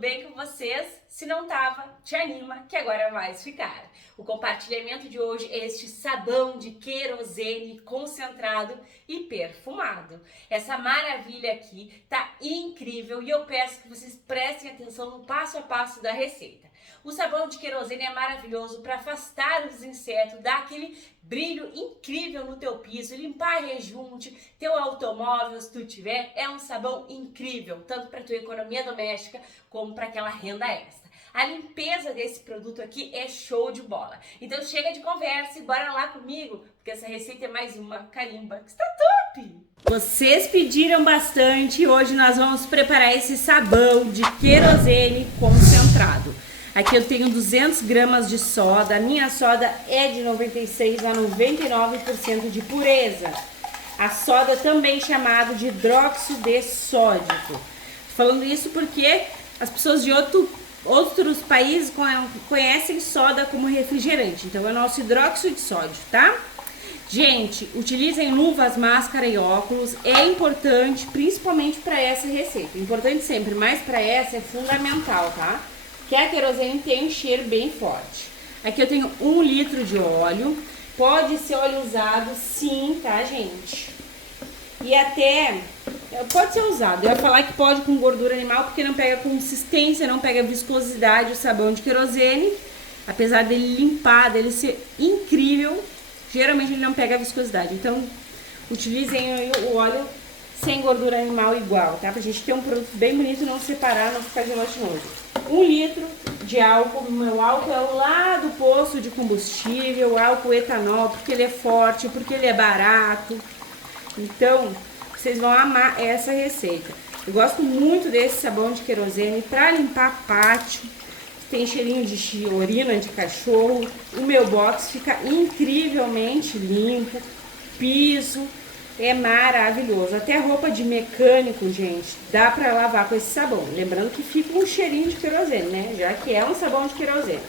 bem com vocês? Se não tava, te anima que agora vai ficar. O compartilhamento de hoje é este sabão de querosene concentrado e perfumado. Essa maravilha aqui tá incrível e eu peço que vocês prestem atenção no passo a passo da receita. O sabão de querosene é maravilhoso para afastar os insetos, dar aquele brilho incrível no teu piso, limpar rejunte, teu automóvel, se tu tiver, é um sabão incrível, tanto para tua economia doméstica como para aquela renda extra. A limpeza desse produto aqui é show de bola. Então chega de conversa e bora lá comigo, porque essa receita é mais uma carimba que está top! Vocês pediram bastante e hoje nós vamos preparar esse sabão de querosene concentrado. Aqui eu tenho 200 gramas de soda, a minha soda é de 96 a 99% de pureza. A soda também chamada de hidróxido de sódico. Falando isso porque as pessoas de outros países conhecem soda como refrigerante, então é o nosso hidróxido de sódio, tá? Gente, utilizem luvas, máscara e óculos, é importante, principalmente para essa receita. Importante sempre, mas para essa é fundamental, tá? Que a querosene tem um cheiro bem forte. Aqui eu tenho 1 litro de óleo. Pode ser óleo usado, sim, tá, gente? E até pode ser usado. Eu ia falar que pode com gordura animal porque não pega consistência, não pega viscosidade o sabão de querosene. Apesar dele limpar, dele ser incrível, geralmente ele não pega viscosidade. Então, utilizem o óleo sem gordura animal igual, tá? Pra gente ter um produto bem bonito e não separar, não ficar gelatinoso. 1 litro de álcool. O meu álcool é o lá do posto de combustível, álcool etanol, porque ele é forte, porque ele é barato. Então, vocês vão amar essa receita. Eu gosto muito desse sabão de querosene para limpar pátio. Tem cheirinho de urina de cachorro. O meu box fica incrivelmente limpo. Piso. É maravilhoso. Até roupa de mecânico, gente, dá pra lavar com esse sabão. Lembrando que fica um cheirinho de querosene, né? Já que é um sabão de querosene.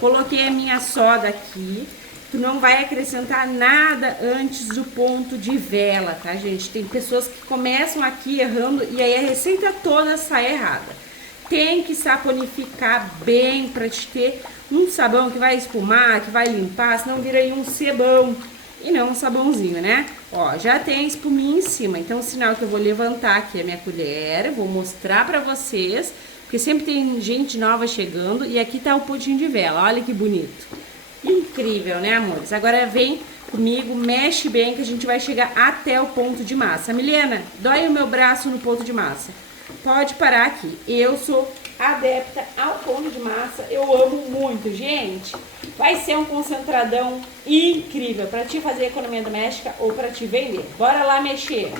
Coloquei a minha soda aqui. Tu não vai acrescentar nada antes do ponto de vela, tá, gente? Tem pessoas que começam aqui errando e aí a receita toda sai errada. Tem que saponificar bem pra te ter um sabão que vai espumar, que vai limpar, senão vira aí um sebão. E não um sabãozinho, né? Ó, já tem espuminha em cima, então o sinal que eu vou levantar aqui a minha colher, vou mostrar pra vocês, porque sempre tem gente nova chegando, e aqui tá o pontinho de vela, olha que bonito. Incrível, né, amores? Agora vem comigo, mexe bem que a gente vai chegar até o ponto de massa. Milena, dói o meu braço no ponto de massa. Pode parar aqui. Eu sou adepta ao ponto de massa, eu amo muito, gente. Vai ser um concentradão incrível para te fazer economia doméstica ou para te vender. Bora lá mexer.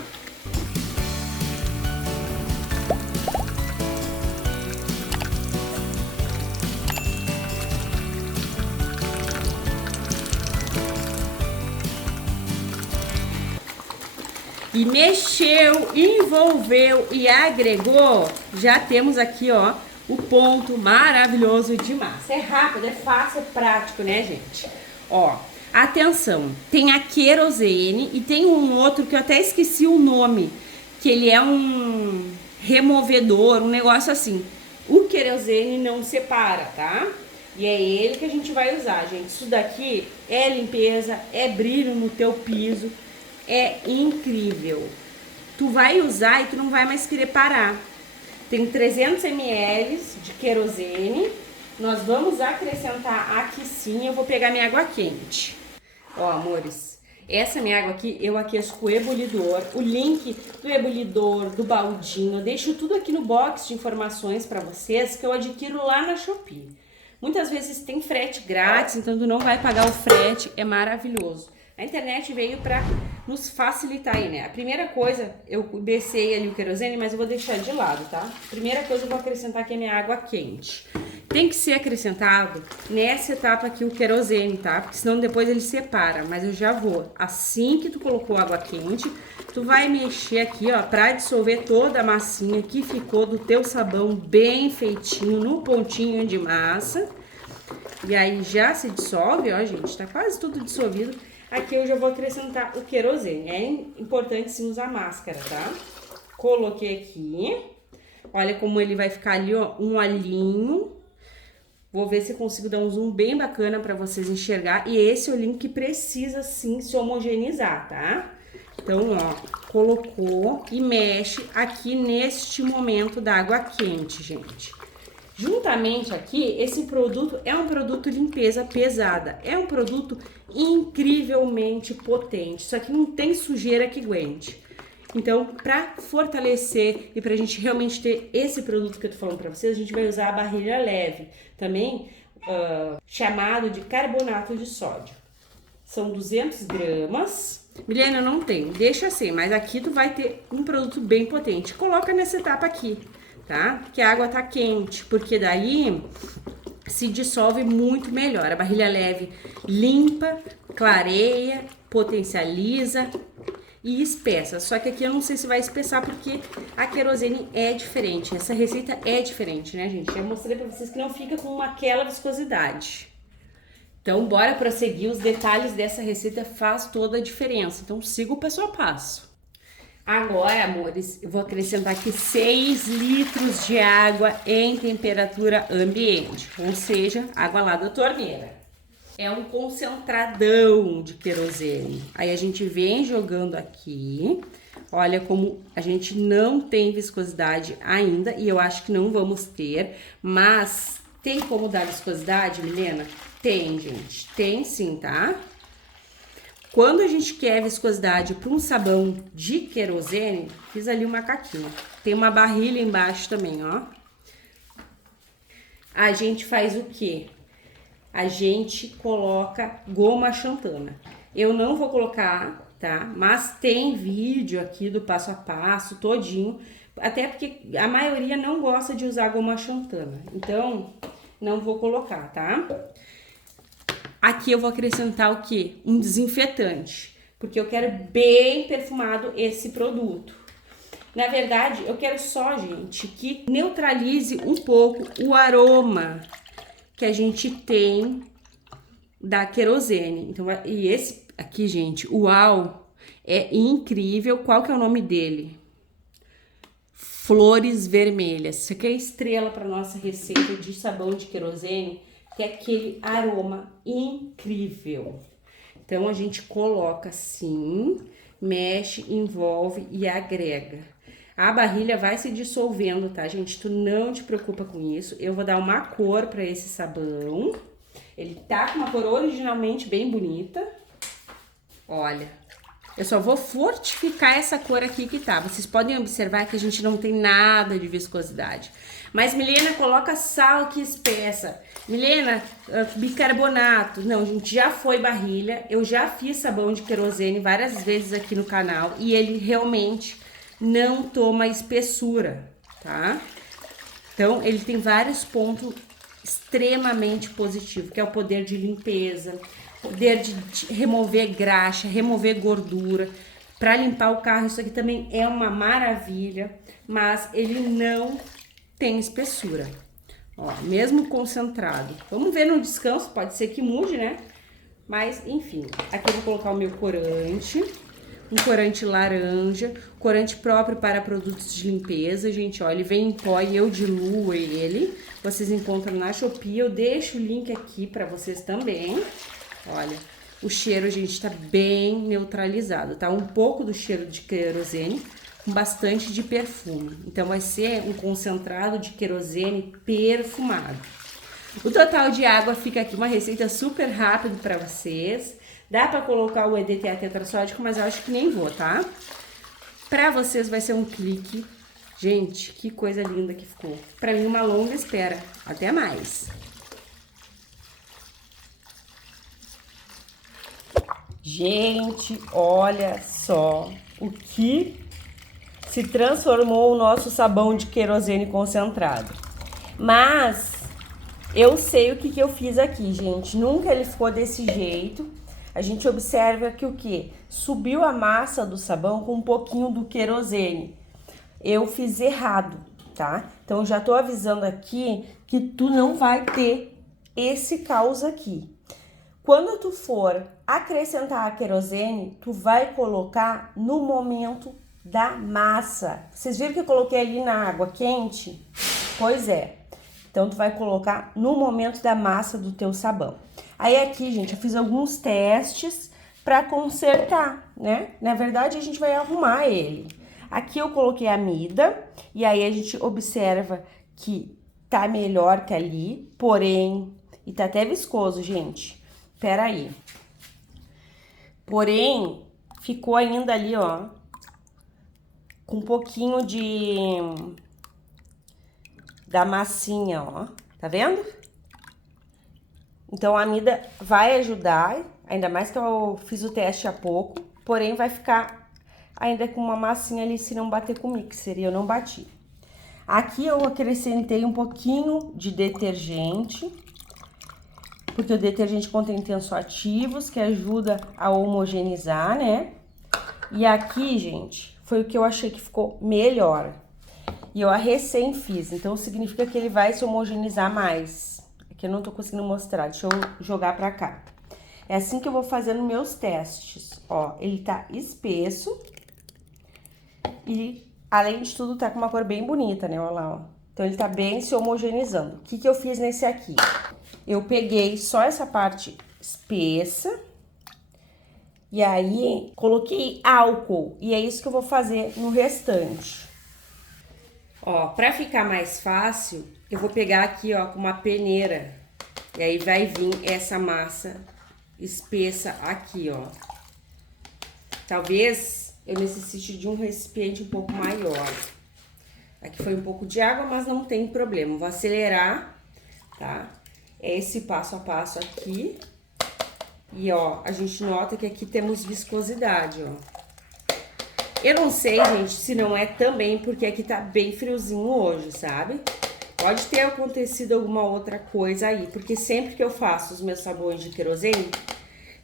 E mexeu, envolveu e agregou, já temos aqui, ó, o ponto maravilhoso de massa. É rápido, é fácil, é prático, né, gente? Ó, atenção, tem a querosene e tem um outro que eu até esqueci o nome, que ele é um removedor, um negócio assim. O querosene não separa, tá? E é ele que a gente vai usar, gente. Isso daqui é limpeza, é brilho no teu piso. É incrível. Tu vai usar e tu não vai mais querer parar. Tem 300 ml de querosene. Nós vamos acrescentar aqui sim. Eu vou pegar minha água quente. Ó, amores, essa minha água aqui eu aqueço com o ebulidor. O link do ebulidor, do baldinho, eu deixo tudo aqui no box de informações para vocês que eu adquiro lá na Shopee. Muitas vezes tem frete grátis, então tu não vai pagar o frete. É maravilhoso. A internet veio para nos facilitar aí, né? A primeira coisa, eu descei ali o querosene, mas eu vou deixar de lado, tá? Primeira coisa, eu vou acrescentar aqui a minha água quente. Tem que ser acrescentado nessa etapa aqui o querosene, tá? Porque senão depois ele separa, mas eu já vou. Assim que tu colocou água quente, tu vai mexer aqui, ó, pra dissolver toda a massinha que ficou do teu sabão bem feitinho no pontinho de massa. E aí já se dissolve, ó, gente, tá quase tudo dissolvido. Aqui eu já vou acrescentar o querosene. É importante sim usar máscara, tá? Coloquei aqui. Olha como ele vai ficar ali, ó, um olhinho. Vou ver se eu consigo dar um zoom bem bacana para vocês enxergar. E esse olhinho que precisa, sim, se homogeneizar, tá? Então, ó, colocou e mexe aqui neste momento da água quente, gente. Juntamente aqui, esse produto é um produto limpeza pesada. É um produto incrivelmente potente. Isso aqui não tem sujeira que aguente. Então, para fortalecer e para a gente realmente ter esse produto que eu tô falando para vocês, a gente vai usar a barrilha leve, também chamado de carbonato de sódio. São 200 gramas. Milena, não tem, deixa assim, mas aqui tu vai ter um produto bem potente. Coloca nessa etapa aqui, tá? Que a água tá quente, porque daí se dissolve muito melhor. A barrilha leve limpa, clareia, potencializa e espessa. Só que aqui eu não sei se vai espessar porque a querosene é diferente. Essa receita é diferente, né, gente? Eu mostrei pra vocês que não fica com aquela viscosidade. Então, bora prosseguir. Os detalhes dessa receita faz toda a diferença. Então, siga o passo a passo. Agora, amores, eu vou acrescentar aqui 6 litros de água em temperatura ambiente, ou seja, água lá da torneira. É um concentradão de querosene. Aí a gente vem jogando aqui. Olha como a gente não tem viscosidade ainda e eu acho que não vamos ter, mas tem como dar viscosidade, Milena? Tem, gente. Tem sim, tá? Quando a gente quer viscosidade para um sabão de querosene, fiz ali um macaquinho. Tem uma barrilha embaixo também, ó. A gente faz o quê? A gente coloca goma xantana. Eu não vou colocar, tá? Mas tem vídeo aqui do passo a passo todinho, até porque a maioria não gosta de usar goma xantana. Então, não vou colocar, tá? Aqui eu vou acrescentar o quê? Um desinfetante, porque eu quero bem perfumado esse produto. Na verdade, eu quero só, gente, que neutralize um pouco o aroma que a gente tem da querosene. Então, e esse aqui, gente, uau, é incrível. Qual que é o nome dele? Flores vermelhas. Isso aqui é estrela para nossa receita de sabão de querosene, que é aquele aroma incrível. Então, a gente coloca assim, mexe, envolve e agrega. A barrilha vai se dissolvendo, tá, gente? Tu não te preocupa com isso. Eu vou dar uma cor para esse sabão. Ele tá com uma cor originalmente bem bonita. Olha, eu só vou fortificar essa cor aqui que tá. Vocês podem observar que a gente não tem nada de viscosidade. Mas, Milena, coloca sal que espessa. Milena, bicarbonato. Não, gente, já foi barrilha. Eu já fiz sabão de querosene várias vezes aqui no canal. E ele realmente não toma espessura, tá? Então, ele tem vários pontos extremamente positivos, que é o poder de limpeza, poder de remover graxa, remover gordura. Para limpar o carro, isso aqui também é uma maravilha, mas ele não tem espessura. Ó, mesmo concentrado. Vamos ver no descanso, pode ser que mude, né? Mas, enfim, aqui eu vou colocar o meu corante. Um corante laranja, corante próprio para produtos de limpeza, gente, ó, ele vem em pó e eu diluo ele. Vocês encontram na Shopee, eu deixo o link aqui para vocês também. Olha, o cheiro, gente, tá bem neutralizado, tá? Um pouco do cheiro de querosene, com bastante de perfume. Então, vai ser um concentrado de querosene perfumado. O total de água fica aqui, uma receita super rápida para vocês. Dá pra colocar o EDTA tetrassódico, mas eu acho que nem vou, tá? Pra vocês vai ser um clique. Gente, que coisa linda que ficou. Pra mim, uma longa espera. Até mais. Gente, olha só o que se transformou o nosso sabão de querosene concentrado. Mas eu sei o que eu fiz aqui, gente. Nunca ele ficou desse jeito. A gente observa que o que? Subiu a massa do sabão com um pouquinho do querosene. Eu fiz errado, tá? Então, já tô avisando aqui que tu não vai ter esse caos aqui. Quando tu for acrescentar a querosene, tu vai colocar no momento da massa. Vocês viram que eu coloquei ali na água quente? Pois é. Então, tu vai colocar no momento da massa do teu sabão. Aí aqui, gente, eu fiz alguns testes pra consertar, né? Na verdade, a gente vai arrumar ele. Aqui eu coloquei a amida e aí a gente observa que tá melhor que ali, porém, e tá até viscoso, gente. Pera aí. Porém, ficou ainda ali, ó, com um pouquinho da massinha, ó. Tá vendo? Então, a amida vai ajudar, ainda mais que eu fiz o teste há pouco, porém vai ficar ainda com uma massinha ali se não bater com o mixer, e eu não bati. Aqui eu acrescentei um pouquinho de detergente, porque o detergente contém tensoativos, que ajuda a homogeneizar, né? E aqui, gente, foi o que eu achei que ficou melhor. E eu recém fiz, então significa que ele vai se homogeneizar mais. Aqui eu não tô conseguindo mostrar, deixa eu jogar pra cá. É assim que eu vou fazendo meus testes. Ó, ele tá espesso e, além de tudo, tá com uma cor bem bonita, né? Olha lá, ó. Então, ele tá bem se homogeneizando. O que que eu fiz nesse aqui? Eu peguei só essa parte espessa e aí coloquei álcool. E é isso que eu vou fazer no restante. Ó, pra ficar mais fácil, eu vou pegar aqui, ó, com uma peneira. E aí vai vir essa massa espessa aqui, ó. Talvez eu necessite de um recipiente um pouco maior. Aqui foi um pouco de água, mas não tem problema. Vou acelerar, tá? É esse passo a passo aqui. E, ó, a gente nota que aqui temos viscosidade, ó. Eu não sei, gente, se não é também porque aqui tá bem friozinho hoje, sabe? Pode ter acontecido alguma outra coisa aí, porque sempre que eu faço os meus sabões de querosene,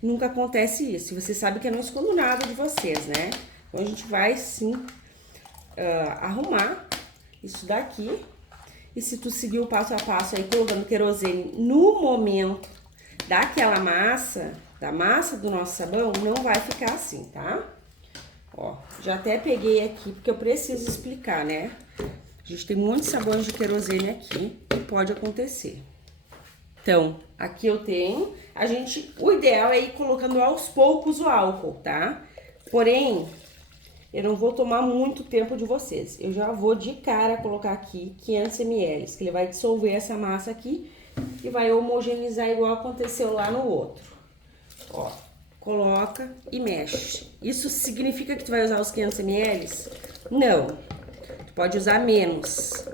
nunca acontece isso. E você sabe que eu não escondo nada de vocês, né? Então, a gente vai, sim, arrumar isso daqui. E se tu seguir o passo a passo aí, colocando querosene no momento daquela massa, da massa do nosso sabão, não vai ficar assim, tá? Ó, já até peguei aqui, porque eu preciso explicar, né? A gente tem muitos sabões de querosene aqui e pode acontecer. Então, aqui eu tenho, o ideal é ir colocando aos poucos o álcool, tá? Porém, eu não vou tomar muito tempo de vocês. Eu já vou de cara colocar aqui 500 ml, que ele vai dissolver essa massa aqui e vai homogeneizar igual aconteceu lá no outro. Ó, coloca e mexe. Isso significa que tu vai usar os 500 ml? Não. Tu pode usar menos,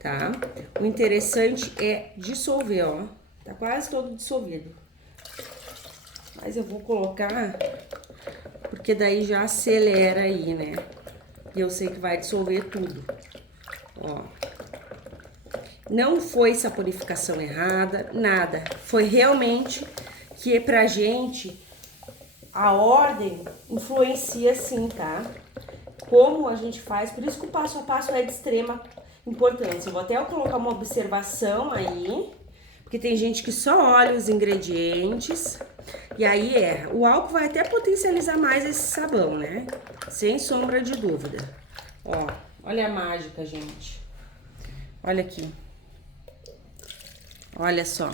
tá? O interessante é dissolver, ó. Tá quase todo dissolvido. Mas eu vou colocar, porque daí já acelera aí, né? E eu sei que vai dissolver tudo. Ó. Não foi saponificação errada, nada. Foi realmente que pra gente a ordem influencia sim, tá? Como a gente faz, por isso que o passo a passo é de extrema importância. Eu vou até colocar uma observação aí, porque tem gente que só olha os ingredientes e aí erra. O álcool vai até potencializar mais esse sabão, né? Sem sombra de dúvida. Ó, olha a mágica, gente. Olha aqui. Olha só.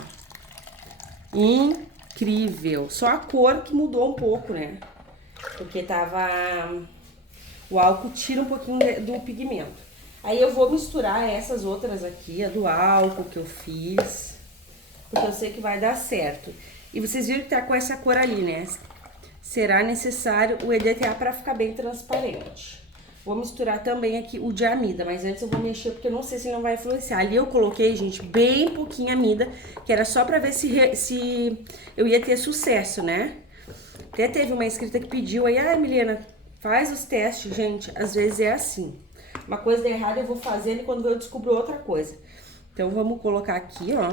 Incrível. Só a cor que mudou um pouco, né? Porque tava... O álcool tira um pouquinho do pigmento. Aí eu vou misturar essas outras aqui, a do álcool que eu fiz, porque eu sei que vai dar certo. E vocês viram que tá com essa cor ali, né? Será necessário o EDTA para ficar bem transparente. Vou misturar também aqui o de amida, mas antes eu vou mexer porque eu não sei se ele não vai influenciar. Ali eu coloquei, gente, bem pouquinho amida, que era só pra ver se eu ia ter sucesso, né? Até teve uma inscrita que pediu aí, ah, Milena, faz os testes, gente, às vezes é assim. Uma coisa dá errada eu vou fazendo e quando eu descubro outra coisa. Então, vamos colocar aqui, ó,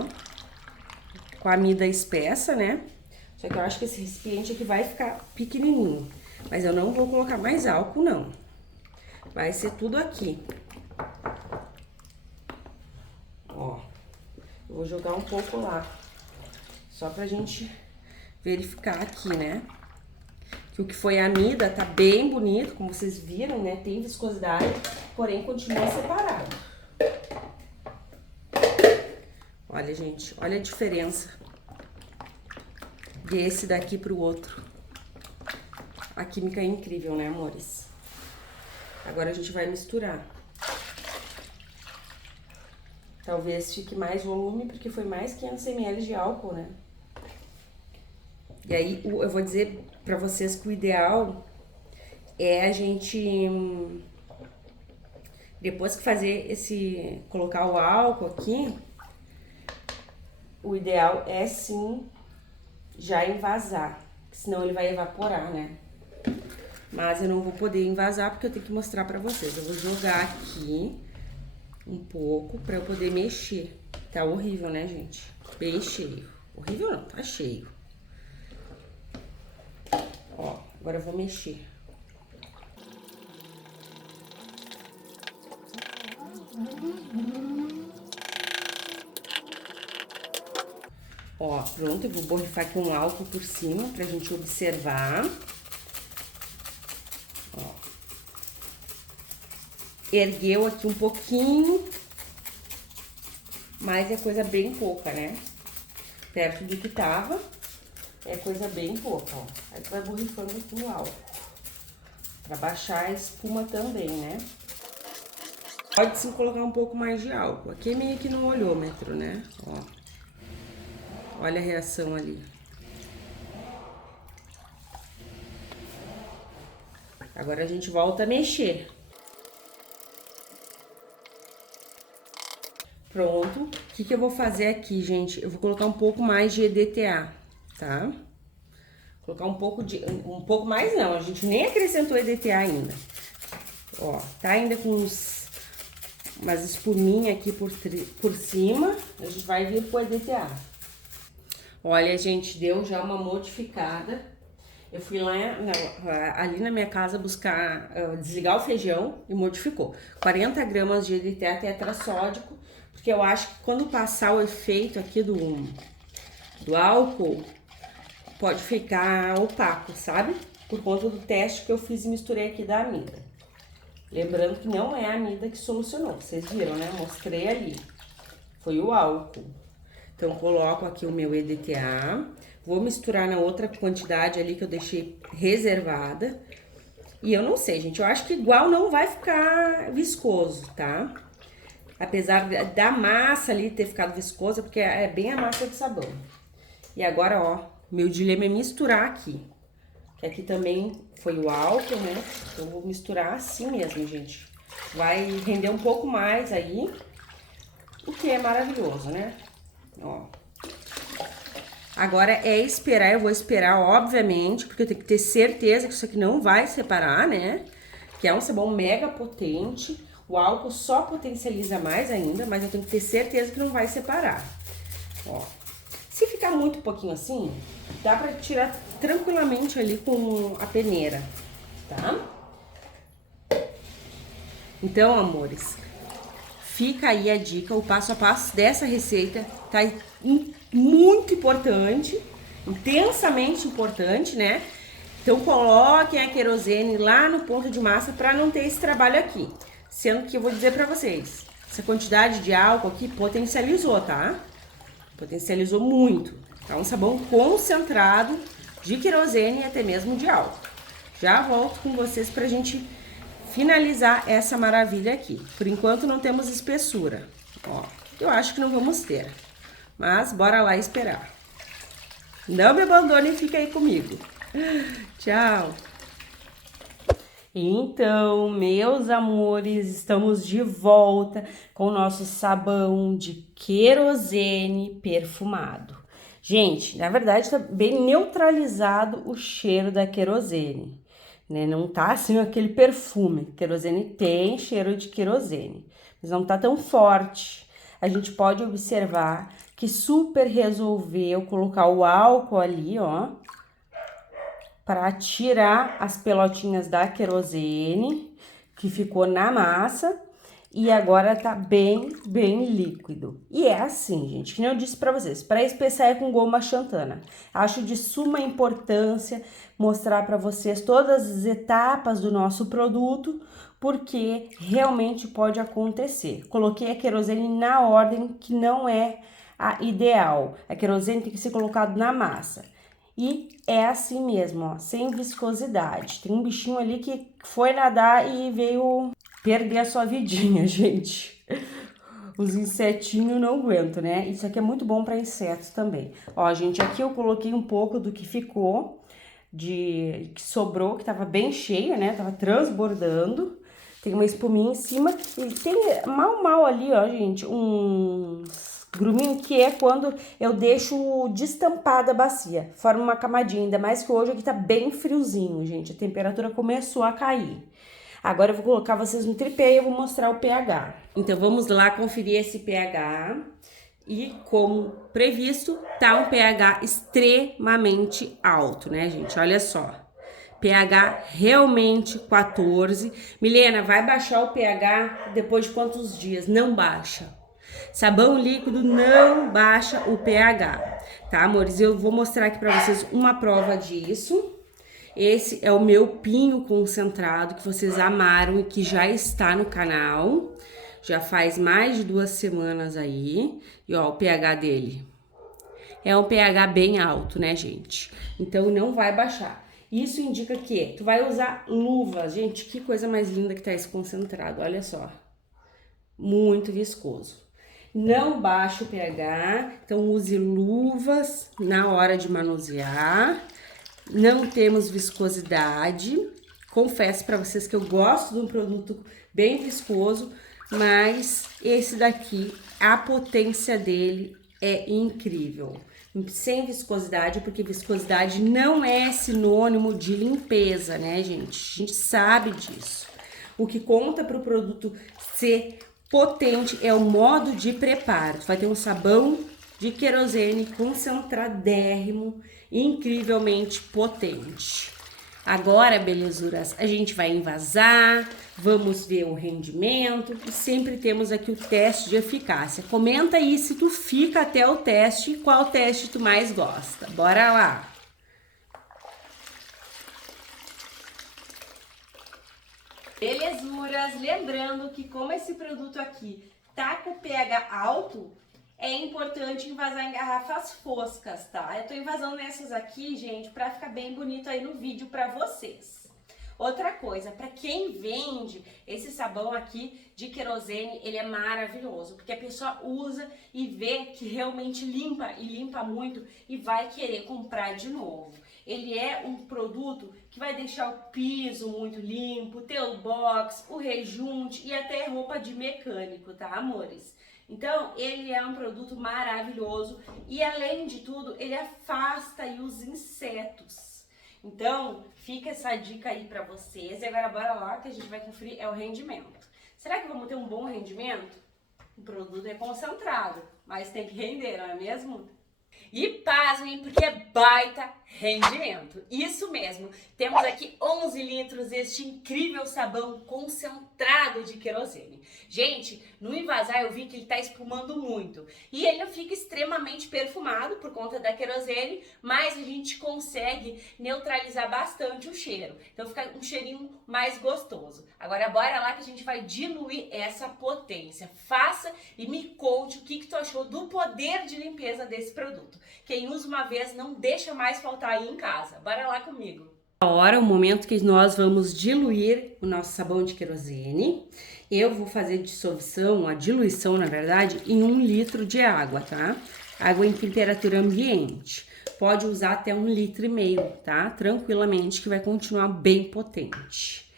com a amida espessa, né? Só que eu acho que esse recipiente aqui vai ficar pequenininho. Mas eu não vou colocar mais álcool, não. Vai ser tudo aqui. Ó, eu vou jogar um pouco lá. Só pra gente verificar aqui, né? que o que foi amida tá bem bonito, como vocês viram, né? Tem viscosidade, porém continua separado. Olha, gente, olha a diferença desse daqui pro outro. A química é incrível, né, amores? Agora a gente vai misturar. Talvez fique mais volume, porque foi mais 500 ml de álcool, né? E aí, eu vou dizer pra vocês que o ideal é a gente, depois que fazer colocar o álcool aqui, o ideal é sim já envasar, senão ele vai evaporar, né? Mas eu não vou poder envasar porque eu tenho que mostrar pra vocês. Eu vou jogar aqui um pouco pra eu poder mexer. Tá horrível, né, gente? Bem cheio. Horrível não, tá cheio. Ó, agora eu vou mexer. Ó, pronto, eu vou borrifar com álcool por cima pra gente observar. Ó. Ergueu aqui um pouquinho, mas é coisa bem pouca, né? Perto do que tava, é coisa bem pouca, ó. Aí tu vai borrifando aqui no álcool, pra baixar a espuma também, né? Pode sim colocar um pouco mais de álcool. Aqui é meio que no olhômetro, né? Ó. Olha a reação ali. Agora a gente volta a mexer. Pronto. O que eu vou fazer aqui, gente? Eu vou colocar um pouco mais de EDTA, tá? Colocar um pouco mais não, a gente nem acrescentou EDTA ainda. Ó, tá ainda com umas espuminhas aqui por cima, a gente vai vir pro EDTA. Olha, gente, deu já uma modificada. Eu fui lá ali na minha casa buscar, desligar o feijão e modificou. 40 gramas de EDTA tetrassódico, porque eu acho que quando passar o efeito aqui do álcool, pode ficar opaco, sabe? Por conta do teste que eu fiz e misturei aqui da amida. Lembrando que não é a amida que solucionou, vocês viram, né? Mostrei ali. Foi o álcool. Então, coloco aqui o meu EDTA, vou misturar na outra quantidade ali que eu deixei reservada. E eu não sei, gente, eu acho que igual não vai ficar viscoso, tá? Apesar da massa ali ter ficado viscosa, porque é bem a massa de sabão. E agora, ó, meu dilema é misturar aqui. Que aqui também foi o álcool, né? Então, eu vou misturar assim mesmo, gente. Vai render um pouco mais aí, o que é maravilhoso, né? Ó. Agora é esperar, eu vou esperar, obviamente, porque eu tenho que ter certeza que isso aqui não vai separar, né? Que é um sabão mega potente. O álcool só potencializa mais ainda, mas eu tenho que ter certeza que não vai separar. Ó. Se ficar muito pouquinho assim, dá pra tirar tranquilamente ali com a peneira, tá? Então, amores, fica aí a dica, o passo a passo dessa receita tá muito importante, intensamente importante, né? Então, coloquem a querosene lá no ponto de massa para não ter esse trabalho aqui. Sendo que eu vou dizer para vocês, essa quantidade de álcool aqui potencializou, tá? Potencializou muito. Tá um sabão concentrado de querosene e até mesmo de álcool. Já volto com vocês pra gente finalizar essa maravilha aqui. Por enquanto não temos espessura, ó. Eu acho que não vamos ter, mas bora lá esperar. Não me abandone e fica aí comigo. Tchau! Então, meus amores, estamos de volta com o nosso sabão de querosene perfumado. Gente, na verdade tá bem neutralizado o cheiro da querosene, né? Não tá assim aquele perfume. Querosene tem cheiro de querosene, mas não tá tão forte. A gente pode observar que super resolveu colocar o álcool ali, ó, para tirar as pelotinhas da querosene que ficou na massa E agora tá bem líquido. E é assim, gente, que nem eu disse pra vocês, para espessar é com goma xantana. Acho de suma importância mostrar pra vocês todas as etapas do nosso produto, porque realmente pode acontecer. Coloquei a querosene na ordem que não é a ideal. A querosene tem que ser colocado na massa. E é assim mesmo, ó, sem viscosidade. Tem um bichinho ali que foi nadar e veio perder a sua vidinha, gente. Os insetinhos não aguentam, né? Isso aqui é muito bom para insetos também. Ó, gente, aqui eu coloquei um pouco do que ficou, que sobrou, que tava bem cheio, né? Tava transbordando. Tem uma espuminha em cima e tem mal ali, ó, gente, uns gruminho que é quando eu deixo destampada a bacia, forma uma camadinha, ainda mais que hoje aqui tá bem friozinho, gente, a temperatura começou a cair. Agora eu vou colocar vocês no tripé e eu vou mostrar o pH. Então vamos lá conferir esse pH e como previsto, tá um pH extremamente alto, né, gente? Olha só. pH realmente 14. Milena, vai baixar o pH depois de quantos dias? Não baixa. Sabão líquido não baixa o pH, tá, amores? Eu vou mostrar aqui pra vocês uma prova disso. Esse é o meu pinho concentrado que vocês amaram e que já está no canal. Já faz mais de 2 semanas aí. E ó, o pH dele. É um pH bem alto, né, gente? Então não vai baixar. Isso indica que tu vai usar luvas. Gente, que coisa mais linda que tá esse concentrado, olha só. Muito viscoso. Não baixa o pH, então use luvas na hora de manusear. Não temos viscosidade. Confesso para vocês que eu gosto de um produto bem viscoso, mas esse daqui, a potência dele é incrível. Sem viscosidade, porque viscosidade não é sinônimo de limpeza, né, gente? A gente sabe disso. O que conta para o produto ser potente é o modo de preparo. Vai ter um sabão de querosene concentradérrimo, incrivelmente potente. Agora, belezuras, a gente vai envasar, vamos ver o rendimento e sempre temos aqui o teste de eficácia. Comenta aí se tu fica até o teste e qual teste tu mais gosta. Bora lá! Belezuras, lembrando que como esse produto aqui tá com pH alto, é importante envasar em garrafas foscas, tá? Eu tô envasando nessas aqui, gente, pra ficar bem bonito aí no vídeo pra vocês. Outra coisa, pra quem vende esse sabão aqui de querosene, ele é maravilhoso, porque a pessoa usa e vê que realmente limpa e limpa muito e vai querer comprar de novo. Ele é um produto que vai deixar o piso muito limpo, teu box, o rejunte e até roupa de mecânico, tá, amores? Então, ele é um produto maravilhoso e, além de tudo, ele afasta aí os insetos. Então, fica essa dica aí pra vocês. E agora, bora lá que a gente vai conferir é o rendimento. Será que vamos ter um bom rendimento? O produto é concentrado, mas tem que render, não é mesmo? E pasmem, porque é baita rendimento. Isso mesmo, temos aqui 11 litros deste incrível sabão concentrado de querosene. Gente, no envasar eu vi que ele tá espumando muito. E ele fica extremamente perfumado por conta da querosene, mas a gente consegue neutralizar bastante o cheiro. Então fica um cheirinho mais gostoso. Agora bora lá que a gente vai diluir essa potência. Faça e me conte o que tu achou do poder de limpeza desse produto. Quem usa uma vez não deixa mais faltar aí em casa. Bora lá comigo. Agora, o momento que nós vamos diluir o nosso sabão de querosene. Eu vou fazer dissolução, a diluição, na verdade, em 1 litro de água, tá? Água em temperatura ambiente. Pode usar até 1,5 litro, tá? Tranquilamente, que vai continuar bem potente.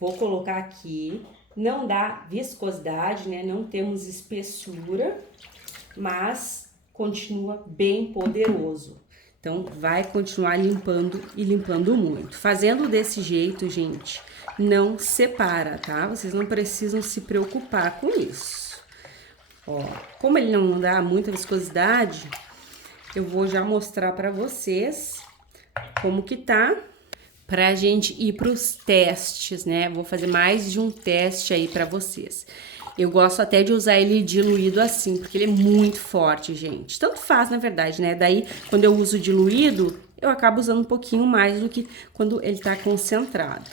Vou colocar aqui. Não dá viscosidade, né? Não temos espessura, mas continua bem poderoso. Então, vai continuar limpando e limpando muito. Fazendo desse jeito, gente, não separa, tá? Vocês não precisam se preocupar com isso. Ó, como ele não dá muita viscosidade, eu vou já mostrar pra vocês como que tá, pra gente ir pros testes, né? Vou fazer mais de um teste aí pra vocês. Eu gosto até de usar ele diluído assim, porque ele é muito forte, gente. Tanto faz, na verdade, né? Daí, quando eu uso diluído, eu acabo usando um pouquinho mais do que quando ele tá concentrado.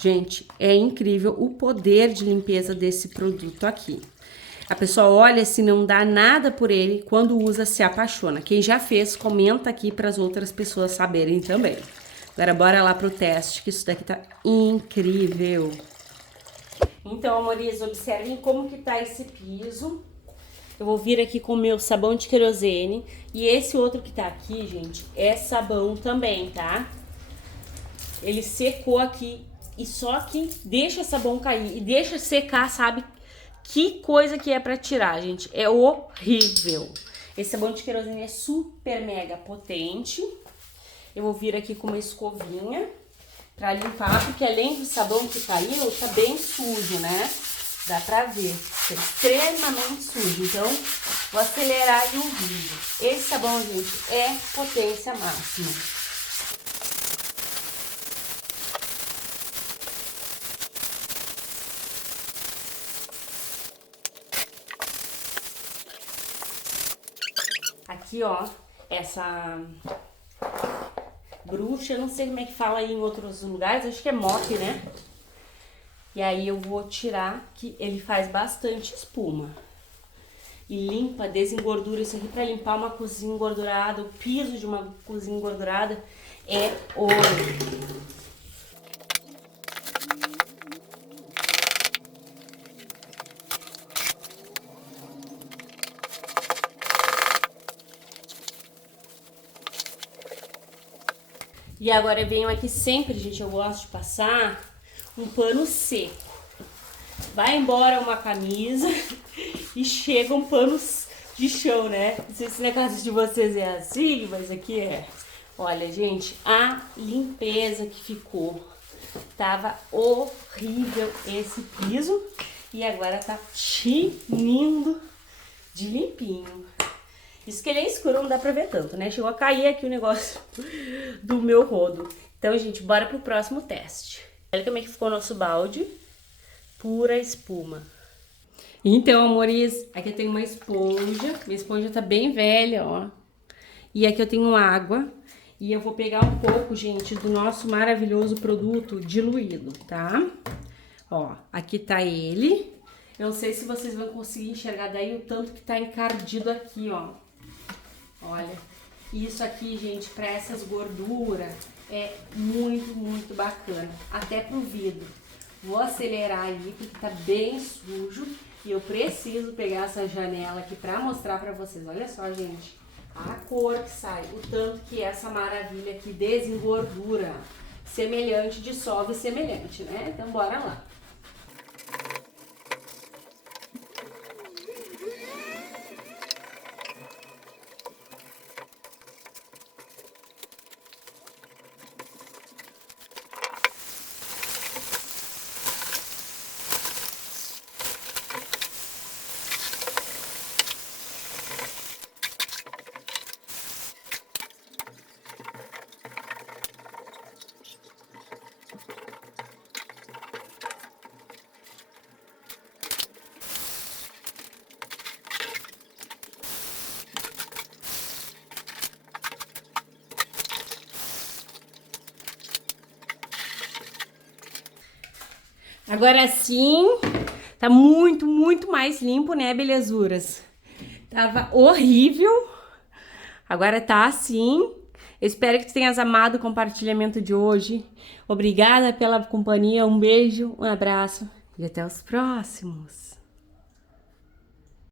Gente, é incrível o poder de limpeza desse produto aqui. A pessoa olha se não dá nada por ele, quando usa se apaixona. Quem já fez, comenta aqui para as outras pessoas saberem também. Agora bora lá pro teste, que isso daqui tá incrível. Então, amores, observem como que tá esse piso. Eu vou vir aqui com o meu sabão de querosene. E esse outro que tá aqui, gente, é sabão também, tá? Ele secou aqui. E só que deixa o sabão cair e deixa secar, sabe? Que coisa que é pra tirar, gente. É horrível. Esse sabão de querosene é super mega potente. Eu vou vir aqui com uma escovinha pra limpar, porque além do sabão que caiu, tá bem sujo, né? Dá pra ver. Tá extremamente sujo. Então, vou acelerar aí o vídeo. Esse sabão, gente, é potência máxima. Aqui, ó, essa bruxa, eu não sei como é que fala aí em outros lugares, acho que é mop, né? E aí eu vou tirar, que ele faz bastante espuma. E limpa, desengordura. Isso aqui pra limpar uma cozinha engordurada, o piso de uma cozinha engordurada é ouro. E agora eu venho aqui sempre, gente, eu gosto de passar um pano seco. Vai embora uma camisa e chega um pano de chão, né? Não sei se na casa de vocês é assim, mas aqui é. Olha, gente, a limpeza que ficou. Tava horrível esse piso e agora tá tinindo de limpinho. Isso que ele é escuro, não dá pra ver tanto, né? Chegou a cair aqui o negócio do meu rodo. Então, gente, bora pro próximo teste. Olha como é que ficou o nosso balde. Pura espuma. Então, amores, aqui eu tenho uma esponja. Minha esponja tá bem velha, ó. E aqui eu tenho água. E eu vou pegar um pouco, gente, do nosso maravilhoso produto diluído, tá? Ó, aqui tá ele. Eu não sei se vocês vão conseguir enxergar daí o tanto que tá encardido aqui, ó. Olha, isso aqui, gente, para essas gorduras é muito, muito bacana. Até pro vidro. Vou acelerar aí, porque tá bem sujo. E eu preciso pegar essa janela aqui para mostrar para vocês. Olha só, gente, a cor que sai. O tanto que essa maravilha aqui desengordura. Semelhante, dissolve semelhante, né? Então, bora lá. Agora sim, tá muito, muito mais limpo, né, belezuras? Tava horrível, agora tá assim. Eu espero que tu tenhas amado o compartilhamento de hoje. Obrigada pela companhia, um beijo, um abraço e até os próximos.